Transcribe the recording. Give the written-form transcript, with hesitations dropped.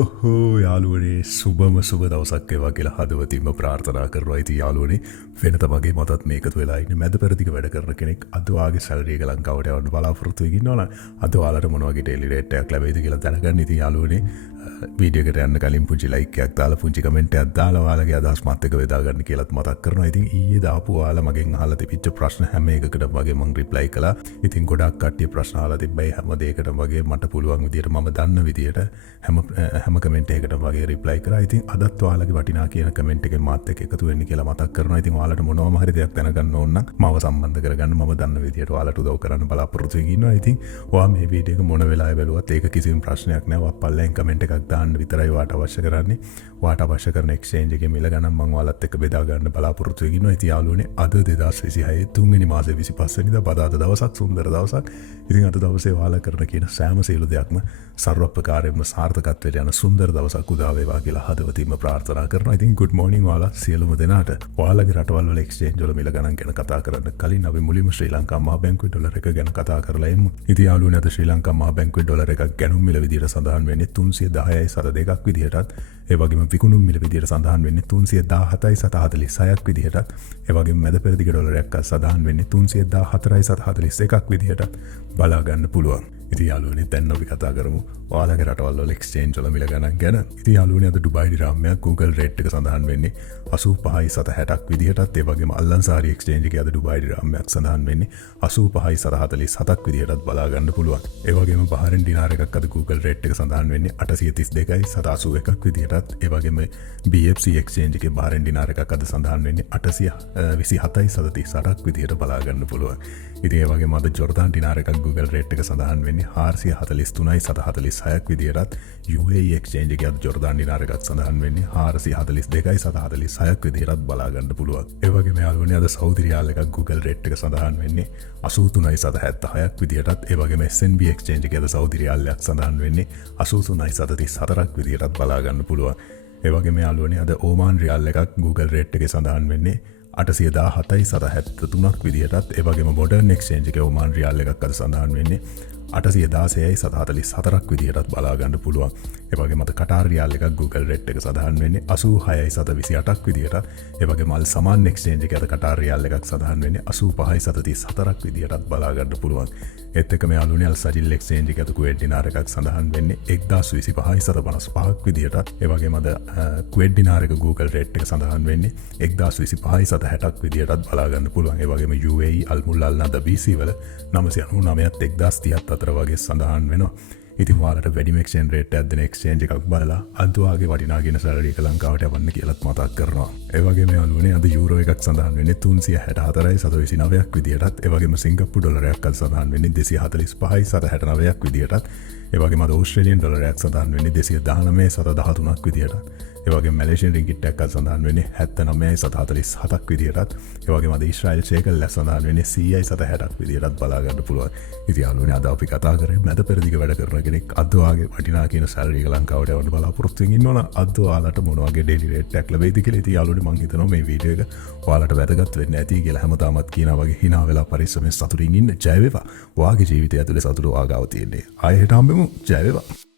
ඔහෝ යාළුවනේ සුබම සුබ දවසක් වේවා කියලා හදවතින්ම ප්‍රාර්ථනා කරනවා. ඉතින් යාළුවනේ වෙනත වගේ මතත් මේකතු වෙලා ඉන්නේ මැද පෙරදිග වැඩ කරන කෙනෙක්. අද වාගේ සැලරි එක ලංකාවට යවන්න බලාපොරොත්තු වෙමින් ඉන්නවා නම් අද ඔයාලට මොන වගේ ඩේලි රේට් එකක් ලැබෙයිද කියලා දැනගන්න. ඉතින් යාළුවනේ වීඩියෝ එකට යන්න කලින් පුංචි ලයික් එකක් දාලා පුංචි කමෙන්ට් එකක් දාලා ඔයාලගේ අදහස් මත් එක්ක බෙදා ගන්න කියලාත් මතක් කරනවා. ඉතින් ඊයේ දාපු ඔයාලා මගෙන් අහලා තිබිච්ච ප්‍රශ්න හැම එකකටම වගේ මම රිප්ලයි කළා. ඉතින් ගොඩක් කට්ටිය ප්‍රශ්න අහලා තිබ්බයි හැම දෙයකටම වගේ මට පුළුවන් විදියට මම දන්න විදියට හැම කමෙන්ට් එකකටම වගේ රිප්ලයි කරා. ඉතින් අදත් ඔයාලගේ වටිනා කියන කමෙන්ට් එකෙන් මාත් එක්ක එකතු වෙන්න කියලා මතක් කරනවා. ඉතින් ඔයාලට මොනවම හරි දෙයක් දැනගන්න ඕන නම් මාව සම්බන්ධ කරගන්න මම දන්න විදියට ඔයාලට උදව් කරන්න බලාපොරොත්තු වෙමින් ඉන්නවා. ඉතින් ඔයා මේ වීඩියෝ එක මොන වෙලාවෙ බැලුවත් ඒක කිසිම ප්‍රශ්නයක් නෑ. වප්පල්ලෙන් කමෙන්ට් එකක් දාන්න විතරයි ඔයාට අවශ්‍ය කරන්නේ. ඔයාට අවශ්‍ය කරන එක්ස්චේන්ජ් එකේ මිල ගණන් මම ඔයාලත් එක්ක බෙදා ගන්න බලාපොරොත්තු වෙමින් ඉන්නවා. ඉතින් යාළුවනේ අද 2026 තුන්වෙනි මාසේ 25 වෙනිදා බදාදා දවසක් සුන්දර දවසක්. ඉතින් අද දවසේ ඔයාලා කරන කියන සෑම සියලු දෙයක්ම සර්වප්‍රකාරයෙන්ම සාර්ථකත්වයට යන සුන්දර දවසක් උදා වේවා කියලා හදවතින්ම ප්‍රාර්ථනා කරනවා. ඉතින් good morning ඔයාලා සියලුම දෙනාට. ඔයාලගේ රටවල් වල එක්ස්චේන්ජ් වල මිල ගණන් ගැන කතා කරන්න කලින් අපි මුලින්ම ශ්‍රී ලංකා මහ බැංකුවේ ඩොලර් එක ගැන කතා කරලා එමු. ඉතින් යාළුවනේ අද ශ්‍රී ලංකා මහ බැංකුවේ ඩොලර් එකක් ගැනුම් මිල විදියට සඳහන් වෙන්නේ 310.2ක් විදියටත් ඒ වගේම විකුණුම් මිල විදියට සඳහන් වෙන්නේ 317.46ක් විදියටත් ඒ වගේම මැද පෙරදිග ඩොලරයක් සඳහන් වෙන්නේ 314.41ක් විදියටත් බලා ගන්න පුළුවන්. ඉතින් යාළුවනේ දැන් අපි කතා කරමු ඔයාලගේ රටවල් වල එක්ස්චේන්ජ් වල මිල ගණන් ගැන. ඉතින් යාළුවනේ අද ඩුබායි දිරාමයක් Google රේට් එක සඳහන් වෙන්නේ 85.60ක් විදියටත් ඒ වගේම අල්ලන්සාරි එක්ස්චේන්ජ් එකේ අද ඩුබායි දිරාමයක් සඳහන් වෙන්නේ 85.47ක් විදියටත් බලා ගන්න පුළුවන්. ඒ වගේම බහරෙන් ඩිනාර එකක් අද Google රේට් එක සඳහන් වෙන්නේ 832.81ක් විදියටත් ඒ වගේම BFC එක්ස්චේන්ජ් එකේ බහරෙන් ඩිනාර එකක් අද සඳහන් වෙන්නේ 827.38ක් විදියට බලා ගන්න පුළුවන්. ඉතින් ඒ වගේම අද ජෝර්දාන් ඩිනාර එකක් Google රේට් එක සඳහන් වෙන්නේ 443.46ක් විදියටත් UAE එක්ස්චේන්ජ් එකේ අද ජෝර්දාන් ඩිනාර එකක් සඳහන් වෙන්නේ 442.46ක් විදියටත් බලා ගන්න පුළුවන්. ඒ වගේම යාළුවනේ අද සෞදි රියාල් එකක් Google රේට් එක සඳහන් වෙන්නේ 83.76ක් විදියටත් ඒ වගේම SNB එක්ස්චේන්ජ් එකේ අද සෞදි රියාල් එකක් සඳහන් වෙන්නේ 83.34ක් විදියටත් බලා ගන්න පුළුවන්. ඒ වගේම යාළුවනේ අද ඕමාන් රියාල් එකක් Google රේට් එකේ සඳහන් වෙන්නේ 817.73ක් විදියටත් ඒ වගේම මොඩර්න් එක්ස්චේන්ජ් එකේ ඕමාන් රියාල් එකක් අද සඳහන් වෙන්නේ 816.44ක් විදියටත් බලා ගන්න පුළුවන්. ඒ වගේම අද කටාර් රියාල් එකක් Google රේට් එක සඳහන් වෙන්නේ 86.28ක් විදියටත් ඒ වගේම අල් සමාන් එක්ස්චේන්ජ් එකේ අද කටාර් රියාල් එකක් සඳහන් වෙන්නේ 85.34ක් විදියටත් බලා ගන්න පුළුවන්. ඒත් එක්කම යාළුවනේ අල් සජිල් එක්ස්චේන්ජ් එකේ අද කුවේට් ඩිනාර එකක් සඳහන් වෙන්නේ 1025.55ක් විදියටත් ඒ වගේම අද කුවේට් ඩිනාර එක Google රේට් එක සඳහන් වෙන්නේ 1025.60ක් විදියටත් බලා ගන්න පුළුවන්. ඒ වගේම UAE අල් මුල්ලාල් නද BC වල 999ත් 1030ත් අතර වගේ සඳහන් වෙනවා. ඉතින් ඔයාලට වැඩිම එක්ස්චේන්ජ් රේට් එකක් දෙන එක්ස්චේන්ජ් එකක් බලලා අද ඔයාගේ වටිනා කියන සැලරි එක ලංකාවට යවන්න කියලාත් මතක් කරනවා. ඒ වගේම යාළුවනේ අද යූරෝ එකක් සඳහන් වෙන්නේ 364.29ක් විදියටත් ඒ වගේම සිංගප්පූරු ඩොලරයක් අද සඳහන් වෙන්නේ 245.69ක් විදියටත් ඒ වගේම අද ඕස්ට්‍රේලියන් ඩොලරයක් සඳහන් වෙන්නේ 219.13ක් විදියටත් ඒ වගේම මැලේසියන් රින්ගිට් එකක් අද සඳහන් වෙන්නේ 79.47ක් විදියටත් ඒ වගේම අද ඊශ්‍රායෙල් ෂේකල් එක සඳහන් වෙන්නේ 100.60ක් විදියටත් බලා ගන්න පුළුවන්. ඉතින් යාළුවනේ අද අපි කතා කරේ මැද පෙරදිග වැඩ කරන කෙනෙක් අද ඔයාගේ වටිනා කියන සැලරි එක ලංකාවට යවන්න බලාපොරොත්තු වෙමින් ඉන්නවනම් අද ඔයාලට මොන වගේ ඩේලි රේට් එකක් ලැබෙයිද කියලා. ඉතින් යාළුවනේ මම හිතනවා මේ වීඩියෝ එක ඔයාලට වැදගත් වෙන්න ඇති කියලා. හැමදාමත් කියනා වගේ hina වෙලා පරිස්සමෙන් සතුටින් ඉන්න. ජය වේවා. ඔයාගේ ජීවිතය ඇතුලේ සතුට ඔයා ගාව තියෙන්නේ. ආයෙ හෙට හම්බෙමු. ජය වේවා.